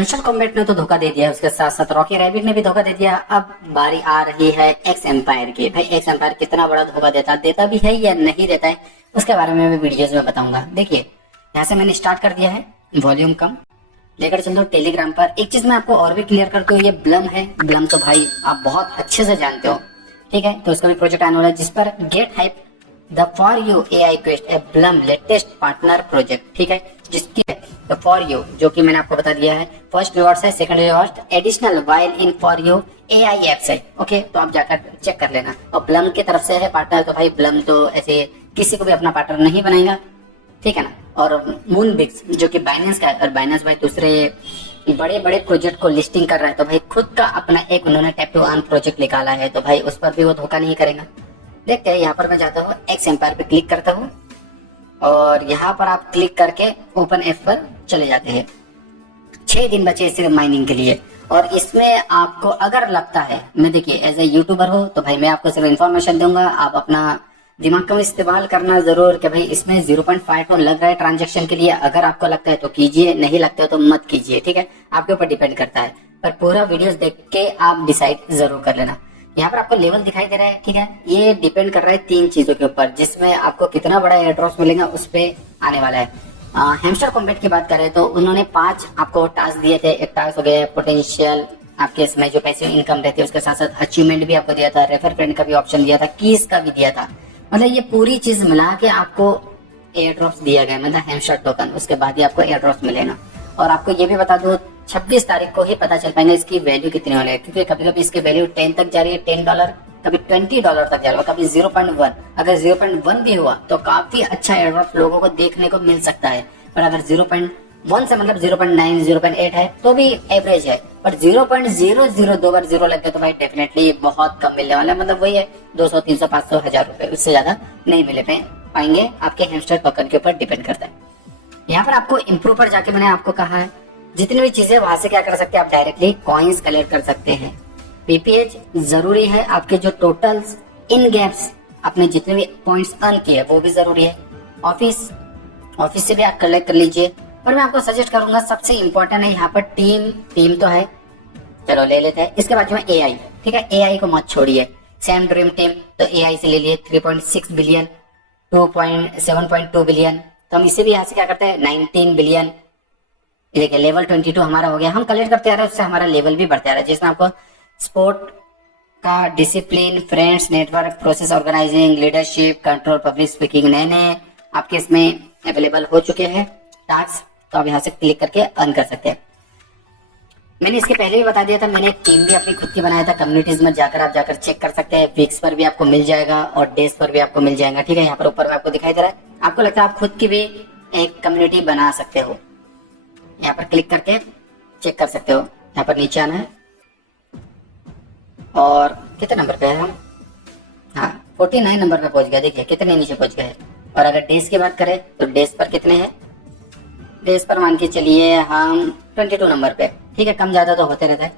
Hamster combat ने तो धोखा दे दिया, उसके साथ साथ रॉकी रैबिट ने भी धोखा दे दिया। अब बारी आ रही है एक्स एम्पायर की। भाई एक्स एम्पायर कितना बड़ा धोखा देता भी है या नहीं देता है, उसके बारे में मैं वीडियोस में बताऊंगा। देखिए यहाँ से मैंने स्टार्ट कर दिया है, वॉल्यूम कम लेकर चल दो टेलीग्राम पर। एक चीज मैं आपको और भी क्लियर करता हूँ, ये ब्लम है। ब्लम तो भाई आप बहुत अच्छे से जानते हो, ठीक है। तो उसका भी प्रोजेक्ट आने वाला है जिस पर get hype the for you AI quest a Blum latest partner project, ठीक है। जिसकी द फॉर यू जो कि मैंने आपको बता दिया है, फर्स्ट रिवॉर्ड है, second reward additional while in for you AI apps है, ओके। तो आप जाकर चेक कर लेना। और ब्लम की तरफ से है पार्टनर, तो भाई ब्लम तो ऐसे किसी को भी अपना पार्टनर नहीं बनाएगा, ठीक है ना। और मूनबिक्स जो कि बाइनेंस का है, और बाइनेंस भाई दूसरे बड़े बड़े प्रोजेक्ट को लिस्टिंग कर रहा है, तो भाई खुद का अपना एक उन्होंने टैप टू अर्न प्रोजेक्ट निकाला है, तो भाई उस पर भी वो धोखा नहीं करेगा। देखते हैं, यहाँ पर मैं जाता हूँ एक्स एम्पायर पे क्लिक करता हूँ और यहाँ पर आप क्लिक करके ओपन एफ पर चले जाते हैं। 6 दिन बचे सिर्फ माइनिंग के लिए। और इसमें आपको अगर लगता है, मैं देखिए एज ए यूट्यूबर हो तो भाई मैं आपको सिर्फ इन्फॉर्मेशन दूंगा, आप अपना दिमाग का इस्तेमाल करना जरूर कि भाई इसमें 0.5 लग रहा है ट्रांजेक्शन के लिए। अगर आपको लगता है तो कीजिए, नहीं लगता है तो मत कीजिए, ठीक है। आपके ऊपर डिपेंड करता है, पर पूरा वीडियोस देख के आप डिसाइड जरूर कर लेना। यहाँ पर आपको लेवल दिखाई दे रहा है, ठीक है। ये डिपेंड कर रहा है 3 चीजों के ऊपर, जिसमें आपको कितना बड़ा एयर ड्रॉप मिलेगा उस पे आने वाला है। हेमस्टर कॉम्बैट की बात करें तो उन्होंने 5 आपको टास्क दिए थे। एक टास्क हो गया पोटेंशियल, आपके इसमें जो पैसे इनकम रहती है, उसके साथ साथ अचीवमेंट भी आपको दिया था, रेफर फ्रेंड का भी ऑप्शन दिया था, कीज का भी दिया था। मतलब ये पूरी चीज मिला के आपको एयर ड्रॉप्स दिया गया, मतलब हेमस्टर टोकन। उसके बाद ही आपको एयर ड्रॉप्स मिलेगा। और आपको ये भी बता दो 26 तारीख को ही पता चल पाएंगे इसकी वैल्यू कितनी होने है, क्योंकि कभी कभी इसकी वैल्यू 10 तक जा रही है, $10, कभी $20 तक जा रहा है, कभी 0.1। अगर 0.1 भी हुआ तो काफी अच्छा एयर ड्रॉप लोगों को देखने को मिल सकता है। पर अगर 0.1 से मतलब 0.9 0.8 है तो भी एवरेज है। पर 0.00 2 बार 0 लग गया तो भाई डेफिनेटली बहुत कम मिलने वाला है। मतलब वही है 200 300 500 1000 रुपए, उससे ज्यादा नहीं मिले पाएंगे। आपके हेमस्टर टोकन के ऊपर डिपेंड करता है। यहाँ पर आपको इम्प्रूव पर जाके मैंने आपको कहा है जितनी भी चीजें वहां से क्या कर सकते हैं, आप डायरेक्टली कॉइन्स कलेक्ट कर सकते हैं। पीपीएच जरूरी है, आपके जो टोटल्स इन गैप्स आपने जितने भी पॉइंट्स अर्न किए वो भी जरूरी है। ऑफिस से भी आप कलेक्ट कर लीजिए। पर मैं आपको सजेस्ट करूंगा सबसे इम्पोर्टेंट है यहाँ पर टीम तो है, चलो ले लेते हैं। इसके बाद में AI, ठीक है। AI को मत छोड़िए। सैम ड्रीम टीम तो AI से ले लिए 3.6 बिलियन, 7.2 बिलियन। तो हम इसे भी यहाँ से क्या करते हैं 19 बिलियन। देखिए लेवल 22 हमारा हो गया। हम कलेक्ट करते आ रहे हैं, उससे हमारा लेवल भी बढ़ते आ रहा है, जिसमें आपको स्पोर्ट का discipline, friends, network, process organizing, leadership, control, public speaking नए आपके इसमें अवेलेबल हो चुके हैं टास्क। तो आप यहाँ से क्लिक करके अर्न कर सकते हैं। मैंने इसके पहले भी बता दिया था, मैंने एक टीम भी अपनी खुद की बनाया था। कम्युनिटीज में जाकर आप चेक कर सकते हैं। वीक्स पर भी आपको मिल जाएगा और डेज पर भी आपको मिल जाएगा, ठीक है। यहाँ पर ऊपर में आपको दिखाई दे रहा है। आपको लगता है आप खुद की भी एक कम्युनिटी बना सकते हो, यहाँ पर क्लिक करके चेक कर सकते हो। यहाँ पर नीचे आना है और कितने नंबर पे है हम, हाँ 49 नंबर पे पहुंच गया। देखिए कितने नीचे पहुंच गए। और अगर डेज की बात करें तो डेज पर कितने हैं, डेज पर मान के चलिए हम 22 नंबर पे, ठीक है। कम ज्यादा तो होते रहता है।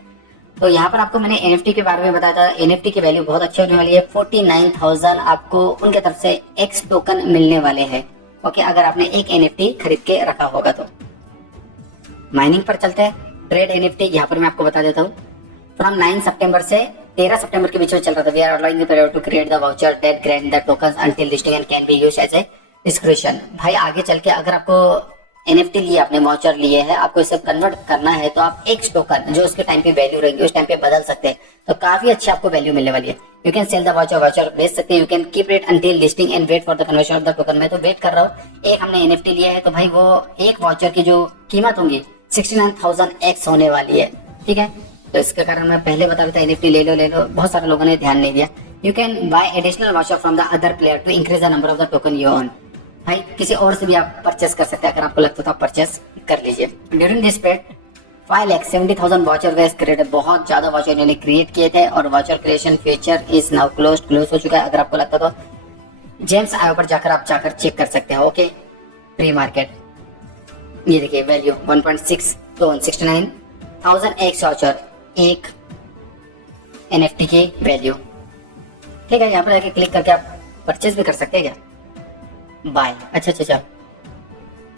तो यहाँ पर आपको मैंने NFT के बारे में बताया था। NFT की वैल्यू बहुत अच्छी होने वाली है। 49,000 आपको उनके तरफ से X टोकन मिलने वाले हैं, ओके। अगर आपने एक NFT खरीद के रखा होगा तो। माइनिंग पर चलते हैं। ट्रेड NFT यहाँ पर मैं आपको बता देता हूँ। फ्रॉम 9 सितंबर से 13 सितंबर के बीच में चल रहा था। We are allowing the player to create the voucher that grant the tokens until listing and can be used as a description. भाई आगे चल के अगर आपको NFT लिए, आपने वाउचर लिए हैं, आपको इसे कन्वर्ट करना है तो आप X टोकन जो उसके टाइम पे वैल्यू रहेगी उस टाइम पे बदल सकते हैं। तो काफी अच्छी आपको वैल्यू मिलने वाली है। You can sell the voucher बेच सकते हैं। You can keep it until listing and wait for the conversion of the token. मैं तो वेट कर रहा हूँ। एक हमने NFT लिया है तो भाई वो एक वाउचर की जो कीमत होंगी 69,000 X होने वाली है, ठीक है। तो इसके कारण मैं पहले बता देता NFT ले लो। बहुत सारे लोगों ने ध्यान नहीं दिया। You can buy additional voucher from the other player to increase the number of the token you earn. भाई किसी और से भी आप परचेस कर सकते हैं, अगर आपको लगता है तो आप परचेस कर लीजिए। ड्यूरिंग दिस पीरियड 5,70,000 वाउचर वेस क्रिएटेड। बहुत ज्यादा वाउचर इन्होंने क्रिएट किए थे और voucher creation feature is now close हो चुका है। अगर आपको लगता तो जेम्स आयो पर जाकर आप चेक कर सकते हैं, ओके। प्री मार्केट ये देखिए वैल्यू 1.6 तो 69,000 X वाउचर एक NFT की वैल्यू, ठीक है। यहाँ पर आके क्लिक करके आप परचेस भी कर सकते हैं क्या, बाय। अच्छा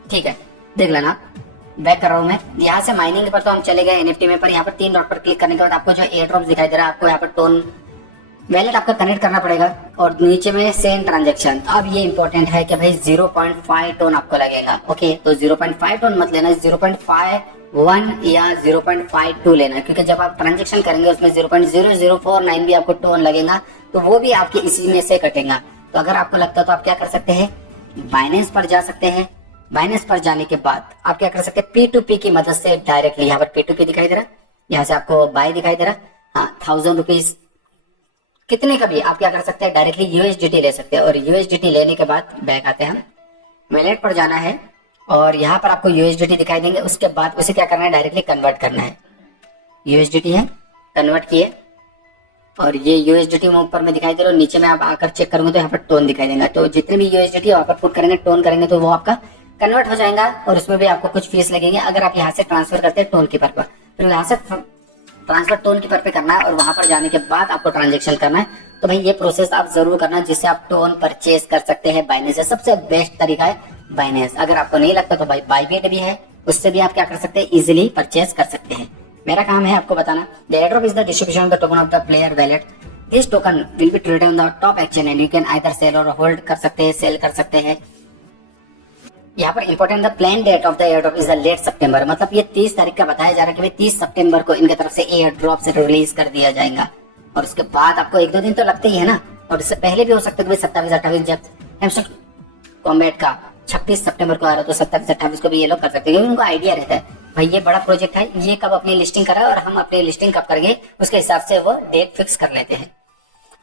ठीक है, देख लेना। बैक कर रहा हूँ मैं। यहाँ से माइनिंग पर तो हम चले गए एनएफटी में, पर यहाँ पर 3 डॉट पर क्लिक करने के बाद आपको जो एयर ड्रॉप दिखाई दे रहा है, आपको यहाँ पर टोन वैलेट आपका कनेक्ट करना पड़ेगा और नीचे में सेंड ट्रांजेक्शन। अब ये इंपॉर्टेंट है कि भाई 0.5 टोन आपको लगेगा। ओके, तो 0.5 टोन मत लेना, 0.51 या 0.52 लेना, क्योंकि जब आप ट्रांजेक्शन करेंगे उसमें 0.0049 भी आपको टोन लगेगा, तो वो भी आपके इसी में से कटेगा। तो अगर आपको लगता है तो आप क्या कर सकते हैं, बाइनेंस पर जा सकते हैं। बाइनेंस पर जाने के बाद आप क्या कर सकते हैं, P2P की मदद से डायरेक्टली, यहाँ पर P2P दिखाई दे रहा है, यहाँ से आपको बाय दिखाई दे रहा है, हाँ 1000 रुपीज कितने का भी आप क्या कर सकते हैं, डायरेक्टली यूएसडीटी ले सकते हैं। और यूएसडीटी लेने के बाद बैक आते हैं हम, वैलेट पर जाना है और यहाँ पर आपको यूएसडीटी दिखाई देंगे। उसके बाद उसे क्या करना है, डायरेक्टली कन्वर्ट करना है। यूएसडीटी है, कन्वर्ट किए और ये यूएसडीटी ऊपर में दिखाई दे रहा है, नीचे में आप आकर चेक करोगे तो यहाँ पर टोन दिखाई देगा। तो जितने भी यूएसडीटी वहां पर पुट करेंगे, टोन करेंगे, तो वो आपका कन्वर्ट हो जाएगा और उसमें भी आपको कुछ फीस लगेंगे अगर आप यहाँ से ट्रांसफर करते हैं टोन कीपर पर। फिर यहाँ से ट्रांसफर टोन कीपर पे करना है और वहां पर जाने के बाद आपको ट्रांजेक्शन करना है। तो भाई ये प्रोसेस आप जरूर करना, जिससे आप टोन परचेज कर सकते हैं बाइनेंस से। सबसे बेस्ट तरीका है बाइनेंस। अगर आपको नहीं लगता तो भाई बाईबिट भी है, उससे भी आप क्या कर सकते हैं, इजिली परचेज कर सकते हैं। मेरा काम है आपको बताना। The airdrop is the distribution of the token of the player wallet. This token will be traded on the top exchange and you can either sell और होल्ड कर सकते हैं, सेल कर सकते हैं। यहाँ पर important, the plan date of the air drop is the late September, मतलब ये 30 तारीख का बताया जा रहा है कि भाई 30 सितंबर को इनकी तरफ से एयर ड्रॉप से रिलीज कर दिया जाएगा। और उसके बाद आपको 1-2 दिन तो लगते ही है ना, और इससे पहले भी हो सकता है कि 27-28 जब हैमस्टर कॉम्बैट का 26 सितंबर को आ रहा है तो 27-28 को भी ये लोग कर सकते हैं, क्योंकि उनको आइडिया रहता है भाई ये बड़ा प्रोजेक्ट है, ये कब अपनी लिस्टिंग करा और हम अपनी लिस्टिंग कब करेंगे, उसके हिसाब से वो डेट फिक्स कर लेते हैं।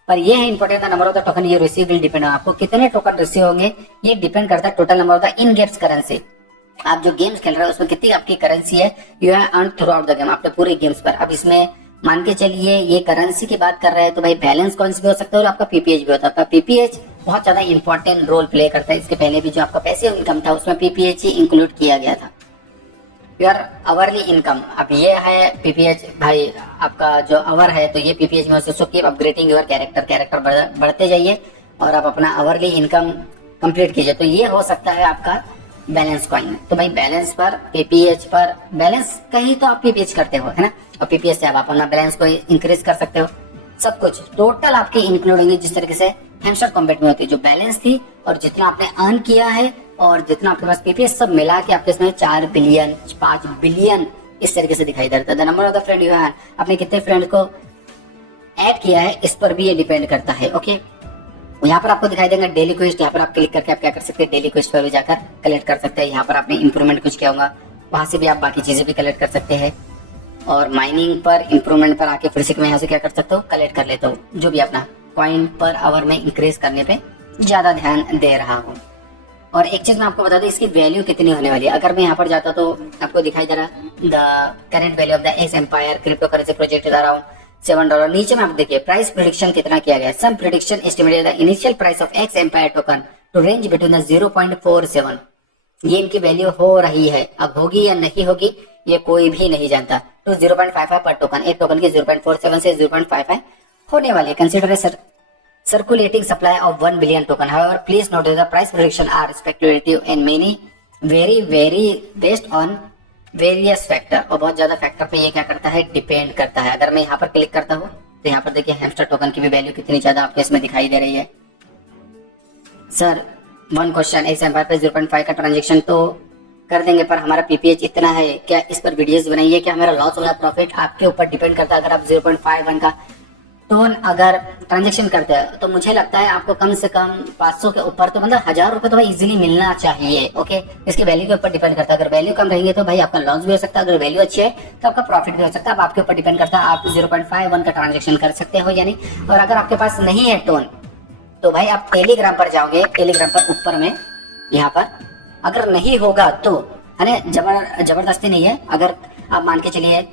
पर ये है important, number of the token ये रिसीव विल डिपेंड, आपको कितने टोकन रिसीव होंगे ये डिपेंड करता है total number of the in games currency. आप जो गेम्स खेल रहे हो उसमें कितनी आपकी करेंसी है, you have earn through out the game, आपके पूरे गेम्स पर। अब इसमें मान के चलिए ये करेंसी की बात कर रहे हैं तो भाई बैलेंस कॉइंस भी हो सकता है और आपका पीपीएच भी होता है। पीपीएच बहुत ज्यादा इंपॉर्टेंट रोल प्ले करता है। इसके पहले भी जो आपका पैसे इनकम था उसमें पीपीएच ही इंक्लूड किया गया था, योर अवरली इनकम। अब ये है पीपीएच भाई, आपका जो अवर है तो ये पीपीएच में so keep upgrading your character बढ़ते जाइए और आप अपना अवरली इनकम कंप्लीट कीजिए। तो ये हो सकता है आपका बैलेंस कॉइन। तो भाई बैलेंस पर, पीपीएच पर, बैलेंस कहीं तो आप पीपीएच करते हो है ना, और पीपीएच से आप अपना बैलेंस को इंक्रीज कर सकते हो। सब कुछ टोटल आपकी इंक्लूड होंगे, जिस तरीके से हैमस्टर कॉम्बैट में होती है, जो बैलेंस थी और जितना आपने अर्न किया है और जितना आपके पास पीपीएच सब मिला के आपके इसमें 4 बिलियन 5 बिलियन इस तरीके से दिखाई देता है। The number of the friend you have, आपने कितने फ्रेंड को ऐड किया है इस पर भी ये डिपेंड करता है। ओके, यहाँ पर आपको दिखाई देगा डेली क्वेस्ट, यहाँ पर आप क्लिक करके आप क्या कर सकते हैं, डेली क्वेस्ट पर भी जाकर कलेक्ट कर सकते हैं। यहाँ पर आपने इंप्रूवमेंट कुछ किया होगा वहां से भी आप बाकी चीजें भी कलेक्ट कर सकते हैं। और माइनिंग पर, इंप्रूवमेंट पर आके फिर से मैं यहाँ से क्या कर सकता हूँ, कलेक्ट कर लेता हूँ, जो भी अपना कॉइन पर आवर में इंक्रीज करने पे ज्यादा ध्यान दे रहा हूँ। और एक चीज मैं आपको बता दूं, इसकी वैल्यू कितनी होने वाली है। अगर मैं यहाँ पर जाता तो आपको दिखाई दे रहा the current value of the X Empire crypto currency project is around $7। नीचे में आप देखिए प्राइस प्रेडिक्शन कितना किया गया है। Some prediction estimated the initial price of X Empire token to range between the 0.47। ये इनकी वैल्यू हो रही है, अब होगी या नहीं होगी ये कोई भी नहीं जानता। तो 0.55 पर टोकन, एक टोकन की 0.47 से 0.55 होने वाली है। Consider circulating supply of 1 billion token. However, please note that the price prediction are speculative and many very based on various factor। और बहुत ज्यादा फैक्टर पे ये क्या करता है, डिपेंड करता है। अगर मैं यहाँ पर क्लिक करता हूँ तो यहाँ पर देखिए हैमस्टर टोकन की भी वैल्यू कितनी ज्यादा आपको इसमें दिखाई दे रही है। Sir one question, X Empire पे 0.5 का ट्रांजेक्शन तो कर देंगे पर हमारा पीपीएच इतना है, क्या इस पर वीडियोस बनाइए, क्या हमारा लॉस होगा प्रॉफिट, आपके ऊपर डिपेंड करता है। अगर आप 0.51 का टोन अगर ट्रांजेक्शन करते हैं तो मुझे लगता है आपको कम से कम 500 के ऊपर तो मतलब 1000 रुपए तो भाई इजीली मिलना चाहिए। ओके, इसकी वैल्यू के ऊपर डिपेंड करता है। अगर वैल्यू कम रहेंगे तो भाई आपका लॉस भी हो सकता है, अगर वैल्यू अच्छी है तो आपका प्रॉफिट भी हो सकता है। अब आपके ऊपर डिपेंड करता है आप 0.51 का ट्रांजेक्शन कर सकते हो या नहीं। और अगर आपके पास नहीं है टोन तो भाई आप टेलीग्राम पर जाओगे, टेलीग्राम पर ऊपर में यहाँ पर अगर नहीं होगा तो है जबरदस्ती नहीं है। अगर आप मान के चलिए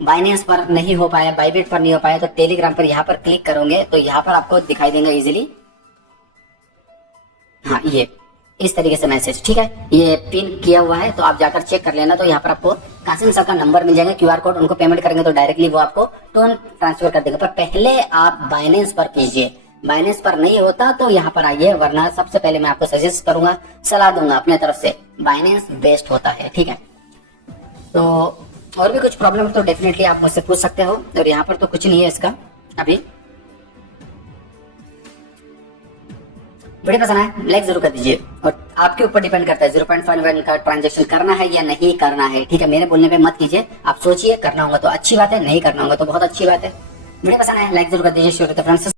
बाइनेंस पर नहीं हो पाया, बाइबिट पर नहीं हो पाया तो टेलीग्राम पर यहाँ पर क्लिक करोगे तो यहाँ पर आपको दिखाई देगा इजीली, हाँ ये इस तरीके से मैसेज, ठीक है, ये पिन किया हुआ है तो आप जाकर चेक कर लेना। तो यहाँ पर आपको कासिम सर का नंबर मिल जाएगा, क्यूआर कोड, उनको पेमेंट करेंगे तो डायरेक्टली वो आपको टोन ट्रांसफर कर देगा। पर पहले आप बाइनेंस पर कीजिए, बाइनेंस पर नहीं होता तो यहाँ पर आइए, वरना सबसे पहले मैं आपको सजेस्ट करूंगा, सलाह दूंगा अपने तरफ से, बाइनेंस बेस्ट होता है। ठीक है, तो और भी कुछ प्रॉब्लम तो डेफिनेटली आप मुझसे पूछ सकते हो, और यहाँ पर तो कुछ नहीं है इसका अभी। वीडियो पसंद आए लाइक जरूर कर दीजिए, और आपके ऊपर डिपेंड करता है 0.51 का ट्रांजैक्शन करना है या नहीं करना है। ठीक है, मेरे बोलने पे मत कीजिए, आप सोचिए, करना होगा तो अच्छी बात है, नहीं करना होगा तो बहुत अच्छी बात है। वीडियो पसंद आए लाइक जरूर कर दीजिए, शेयर करते फ्रेंड्स।